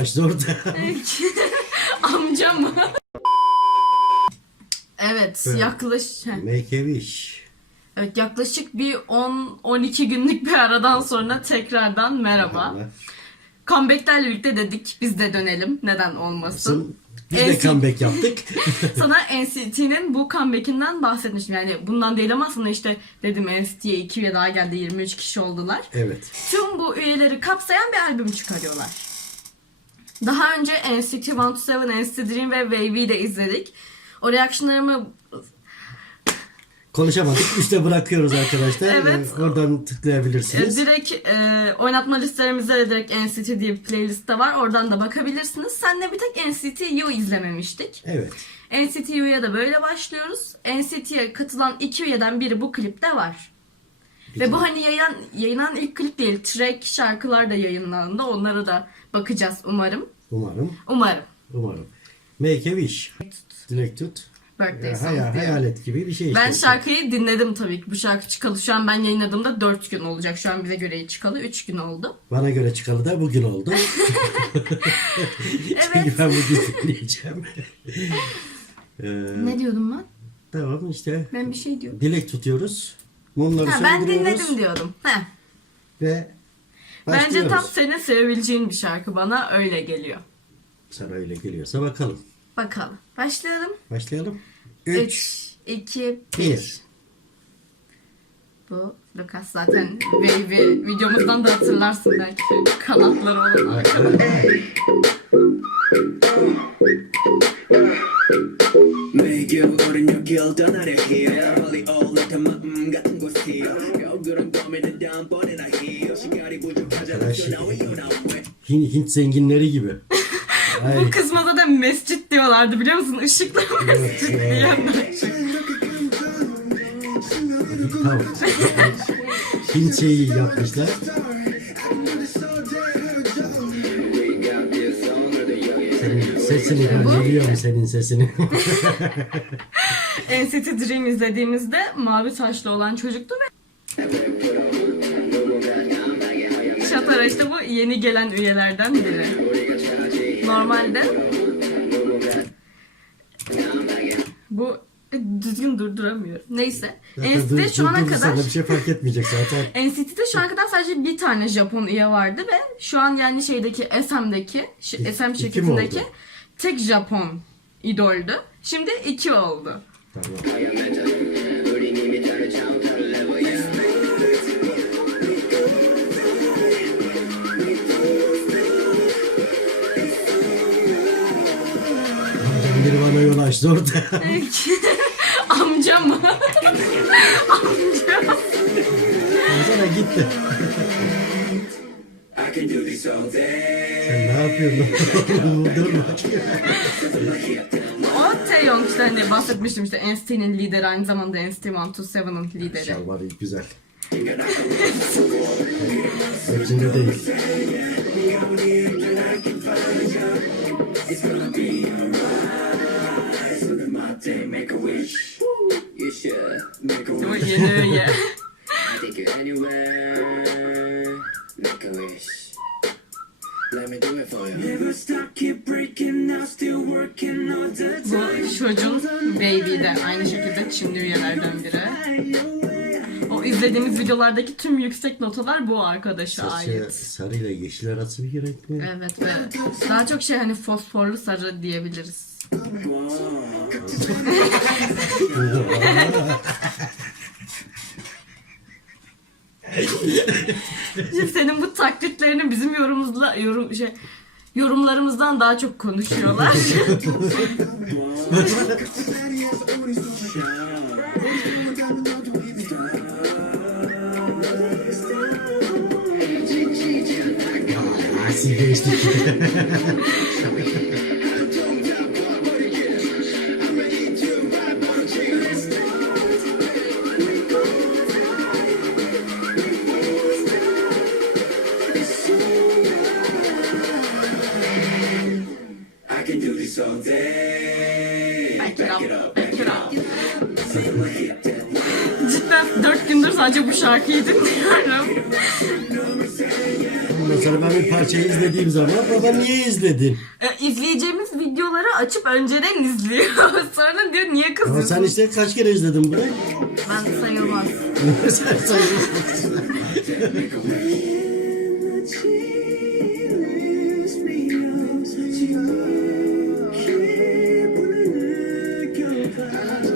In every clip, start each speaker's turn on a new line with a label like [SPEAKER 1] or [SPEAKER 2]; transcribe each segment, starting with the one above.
[SPEAKER 1] açtı orada.
[SPEAKER 2] Amca mı? Evet,
[SPEAKER 1] Evet.
[SPEAKER 2] yaklaşık
[SPEAKER 1] Make a wish.
[SPEAKER 2] evet, yaklaşık bir 10-12 günlük bir aradan sonra tekrardan merhaba. Comeback'lerle birlikte dedik biz de dönelim. Neden olmasın?
[SPEAKER 1] Biz de
[SPEAKER 2] NCT
[SPEAKER 1] comeback yaptık.
[SPEAKER 2] Sana NCT'nin bu comeback'inden bahsetmiştim. Yani bundan değil ama sana işte dedim NCT'ye 2 üye daha geldi 23 kişi oldular.
[SPEAKER 1] evet.
[SPEAKER 2] Tüm bu üyeleri kapsayan bir albüm çıkarıyorlar. Daha önce NCT 127, NCT Dream ve Wave'i de izledik. O reactionlarımı
[SPEAKER 1] Konuşamadık. Üste bırakıyoruz arkadaşlar.
[SPEAKER 2] Evet.
[SPEAKER 1] Ee, Oradan tıklayabilirsiniz.
[SPEAKER 2] direkt e, oynatma listelerimizde de direkt NCT diye bir playlist de var. Oradan da bakabilirsiniz. Senle bir tek NCT U izlememiştik.
[SPEAKER 1] Evet.
[SPEAKER 2] NCT U'ya da böyle başlıyoruz. NCT'ye katılan iki üyeden biri bu klipte var. Ve bu hani yayın, yayınlanan ilk klip değil. Track şarkılar da yayınlandı. Onlara da bakacağız umarım.
[SPEAKER 1] Umarım.
[SPEAKER 2] Umarım.
[SPEAKER 1] Umarım. Make a wish. Dilek tut.
[SPEAKER 2] Birthday song
[SPEAKER 1] hayal,
[SPEAKER 2] diye.
[SPEAKER 1] hayalet gibi bir şey işte.
[SPEAKER 2] Ben şarkıyı dinledim tabii ki. Bu şarkı çıkalı şu an ben yayınladığımda 4 gün olacak. Şu an bize göre çıkalı 3 gün oldu.
[SPEAKER 1] Bana göre çıkalı da bugün oldu. Çünkü ben bugün dinleyeceğim. ee,
[SPEAKER 2] Ne diyordum ben?
[SPEAKER 1] tamam işte.
[SPEAKER 2] Ben bir şey diyordum.
[SPEAKER 1] Dilek tutuyoruz. Mumları
[SPEAKER 2] Ha, ben
[SPEAKER 1] söndürüyoruz.
[SPEAKER 2] dinledim diyordum. Heh.
[SPEAKER 1] Ve
[SPEAKER 2] Bence
[SPEAKER 1] başlıyoruz.
[SPEAKER 2] tam senin sevebileceğin bir şarkı bana öyle geliyor.
[SPEAKER 1] Sana öyle geliyorsa bakalım.
[SPEAKER 2] Bakalım. Başlayalım.
[SPEAKER 1] Başlayalım. 3
[SPEAKER 2] 3, 2, 1.
[SPEAKER 1] 1
[SPEAKER 2] Bu Lucas zaten Baby videomuzdan da hatırlarsın belki. Kanatları olan arkadaş.
[SPEAKER 3] 매겨 어린 여길 떠나려 해 빨
[SPEAKER 1] Hint, Hint zenginleri gibi.
[SPEAKER 2] Bu kısmada da mescit diyorlardı biliyor musun? Işıklı mescit diyenler.
[SPEAKER 1] tamam. Hint şeyi yapmışlar. Senin sesini ben biliyorum senin sesini.
[SPEAKER 2] NCT Dream izlediğimizde mavi saçlı olan çocuktu ve İşte bu yeni gelen üyelerden biri. Normalde bu düzgün durduramıyorum. Neyse. NCT'de şu ana kadar
[SPEAKER 1] Sana bir şey fark etmeyecek zaten.
[SPEAKER 2] NCT'de şu ana kadar sadece bir tane Japon üye vardı ve şu an yani şeydeki SM'deki SM şirketindeki tek Japon idoldü. Şimdi iki oldu.
[SPEAKER 1] Tamam. Açtı orada.
[SPEAKER 2] Amca mı? Amca.
[SPEAKER 1] Sana gitti. Sen ne yapıyorsun? Dur bakayım.
[SPEAKER 2] O Taeyong işte hani bahsetmiştim işte NCT'nin lideri aynı zamanda NCT 127'ın lideri.
[SPEAKER 1] Şalvarı güzel. Hepsinde değil.
[SPEAKER 3] my day make you take you anywhere make a wish let me do it for you never stop keep breaking now still working all the time
[SPEAKER 2] Bu çocuğun Baby de aynı şekilde Çinli üyelerden biri. O izlediğimiz videolardaki tüm yüksek notalar bu arkadaşa
[SPEAKER 1] Saçı
[SPEAKER 2] ait.
[SPEAKER 1] sarı ile yeşil arası bir renk mi?
[SPEAKER 2] Evet ve daha çok şey hani fosforlu sarı diyebiliriz. Şimdi senin bu taklitlerini bizim yorumumuzla yorum şey yorumlarımızdan daha çok konuşuyorlar.
[SPEAKER 1] Nasıl geçtik?
[SPEAKER 2] Sadece bu şarkıyı dinliyorum.
[SPEAKER 1] Ondan sonra ben bir parçayı izlediğim zaman baba niye izledin?
[SPEAKER 2] E, izleyeceğimiz videoları açıp önceden izliyor. Sonra diyor niye
[SPEAKER 1] Ama
[SPEAKER 2] kızıyorsun?
[SPEAKER 1] sen işte kaç kere izledin bunu?
[SPEAKER 2] Ben sayılmaz.
[SPEAKER 1] sen sayıyorsun.
[SPEAKER 3] I can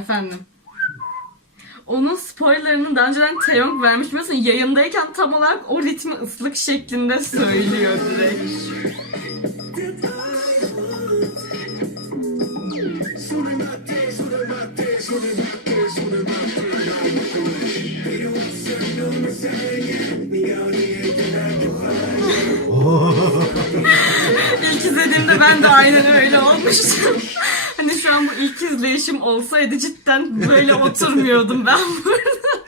[SPEAKER 2] efendim. Onun spoilerını daha önceden Taeyong vermiş. Mesela yayındayken tam olarak o ritmi ıslık şeklinde söylüyor direkt. İlk izlediğimde ben de aynen öyle olmuştum. Şu an bu ilk izleyişim olsaydı cidden böyle oturmuyordum ben burada.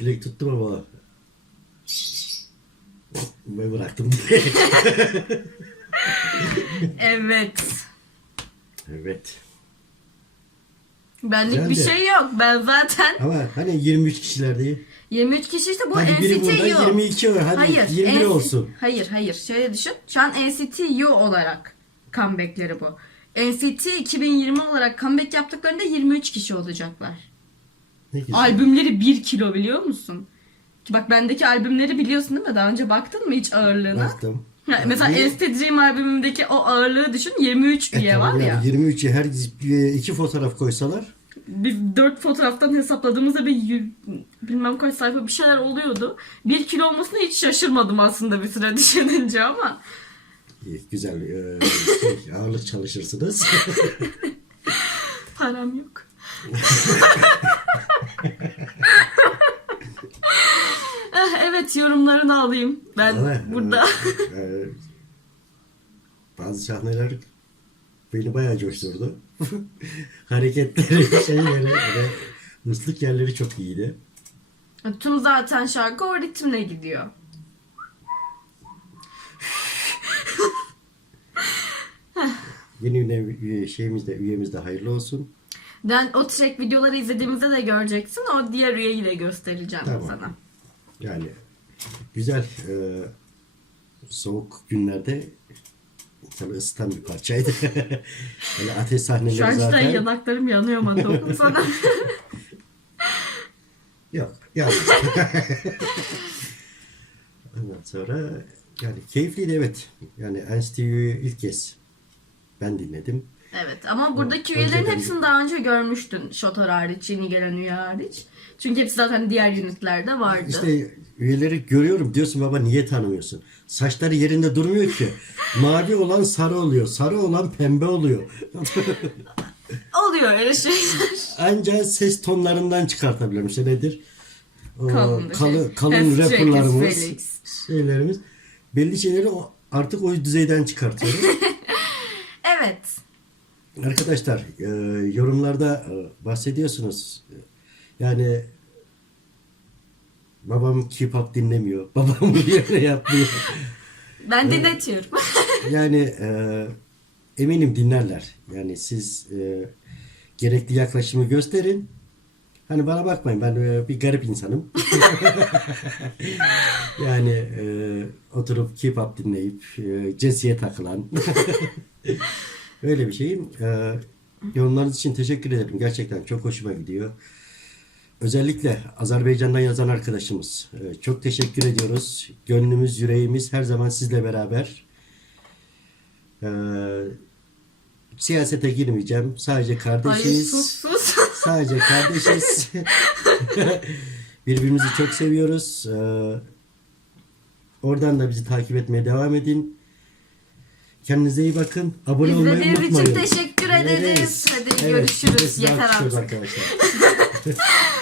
[SPEAKER 1] Bana dilek tuttum ama ben bıraktım.
[SPEAKER 2] Evet.
[SPEAKER 1] evet.
[SPEAKER 2] Benlik bir şey yok. Ben zaten
[SPEAKER 1] Ama hani 23 kişiler değil.
[SPEAKER 2] 23 kişi işte bu
[SPEAKER 1] Hadi biri burada
[SPEAKER 2] NCT U.
[SPEAKER 1] 22 var. Hadi
[SPEAKER 2] Hayır.
[SPEAKER 1] 21
[SPEAKER 2] NCT
[SPEAKER 1] olsun.
[SPEAKER 2] Hayır hayır. Şöyle düşün. Şu an NCT U olarak comebackleri bu. NCT 2020 olarak comeback yaptıklarında 23 kişi olacaklar.
[SPEAKER 1] Ne güzel.
[SPEAKER 2] Albümleri 1 kilo biliyor musun? Ki Bak bendeki albümleri biliyorsun değil mi? Daha önce baktın mı hiç ağırlığına?
[SPEAKER 1] Baktım.
[SPEAKER 2] Ha, Mesela
[SPEAKER 1] Niye?
[SPEAKER 2] NCT Dream albümündeki o ağırlığı düşün 23
[SPEAKER 1] E,
[SPEAKER 2] üye
[SPEAKER 1] tamam
[SPEAKER 2] var
[SPEAKER 1] yani
[SPEAKER 2] ya.
[SPEAKER 1] 23 her iki fotoğraf koysalar
[SPEAKER 2] Biz 4 fotoğraftan hesapladığımızda bir yü- bilmem kaç sayfa bir şeyler oluyordu. 1 kilo olmasına hiç şaşırmadım aslında bir süre düşününce ama.
[SPEAKER 1] iyi, güzel e, şey, ağırlık çalışırsınız.
[SPEAKER 2] Param yok. Eh, evet yorumlarını alayım. Ben
[SPEAKER 1] Ama,
[SPEAKER 2] burada.
[SPEAKER 1] bazı sahneler beni bayağı coşturdu. Hareketleri, şeyleri ve ıslık yerleri çok iyiydi.
[SPEAKER 2] Tüm zaten şarkı o ritimle gidiyor.
[SPEAKER 1] Yeni üye, üye- şeyimiz de üyemiz de hayırlı olsun.
[SPEAKER 2] Ben o track videoları izlediğimizde de göreceksin. O diğer üyeyi de göstereceğim
[SPEAKER 1] Tamam.
[SPEAKER 2] sana.
[SPEAKER 1] Yani güzel e, soğuk günlerde insanı ısıtan bir parçaydı. Böyle ateş sahneleri
[SPEAKER 2] Şu an
[SPEAKER 1] zaten
[SPEAKER 2] yanaklarım yanıyor ama dokunsana.
[SPEAKER 1] yok. yok. Ondan sonra yani keyifliydi evet. Yani NCT'yi ilk kez ben dinledim.
[SPEAKER 2] Evet ama buradaki üyelerin
[SPEAKER 1] önceden-
[SPEAKER 2] hepsini daha önce görmüştün. Şotor hariç, yeni gelen üye hariç. Çünkü hepsi zaten diğer unitlerde vardı.
[SPEAKER 1] İşte üyeleri görüyorum diyorsun baba niye tanımıyorsun? Saçları yerinde durmuyor ki. Mavi olan sarı oluyor. Sarı olan pembe oluyor.
[SPEAKER 2] Oluyor öyle şeyler.
[SPEAKER 1] Ancak ses tonlarından çıkartabiliyorum. İşte nedir?
[SPEAKER 2] Kalın bir
[SPEAKER 1] kalı,
[SPEAKER 2] şey.
[SPEAKER 1] kalın rapperlarımız, şeylerimiz belli şeyleri artık o düzeyden çıkartıyorum.
[SPEAKER 2] Evet.
[SPEAKER 1] Arkadaşlar e, yorumlarda e, bahsediyorsunuz. Yani babam K-pop dinlemiyor. Babam yerine yapmıyor.
[SPEAKER 2] Ben dinletiyorum.
[SPEAKER 1] Yani e, eminim dinlerler. Yani siz e, gerekli yaklaşımı gösterin. Hani bana bakmayın ben e, bir garip insanım. yani e, oturup K-pop dinleyip e, Jesse'ye takılan öyle bir şeyim. E, yorumlarınız için teşekkür ederim. Gerçekten çok hoşuma gidiyor. özellikle Azerbaycan'dan yazan arkadaşımız. Ee, çok teşekkür ediyoruz. Gönlümüz, yüreğimiz her zaman sizle beraber. Ee, siyasete girmeyeceğim. Sadece kardeşiz.
[SPEAKER 2] sus sus.
[SPEAKER 1] Sadece kardeşiz. Birbirimizi çok seviyoruz. Ee, oradan da bizi takip etmeye devam edin. Kendinize iyi bakın. Abone olmayı
[SPEAKER 2] İzlediğiniz için
[SPEAKER 1] unutmayın.
[SPEAKER 2] teşekkür ederiz. Hadi görüşürüz. Yeter artık.
[SPEAKER 1] arkadaşlar.